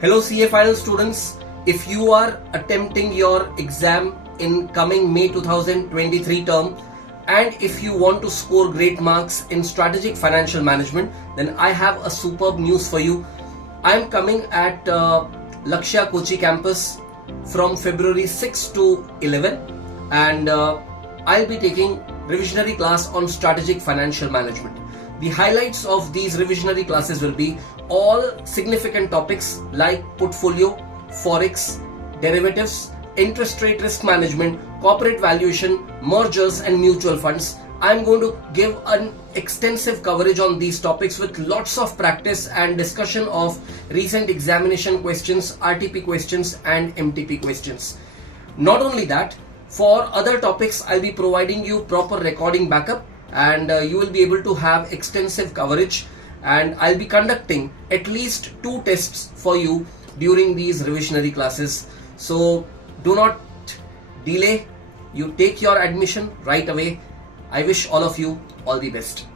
Hello CA final students, if you are attempting your exam in coming May 2023 term and if you want to score great marks in strategic financial management, then I have a superb news for you. I am coming at Lakshya Kochi campus from February 6 to 11 and I'll be taking revisionary class on strategic financial management. The highlights of these revisionary classes will be all significant topics like portfolio, forex, derivatives, interest rate risk management, corporate valuation, mergers and mutual funds. I'm going to give an extensive coverage on these topics with lots of practice and discussion of recent examination questions, RTP questions and MTP questions. Not only that, for other topics I'll be providing you proper recording backup and you will be able to have extensive coverage, and I'll be conducting at least 2 tests for you during these revisionary classes. So do not delay, you take your admission right away. I wish all of you all the best.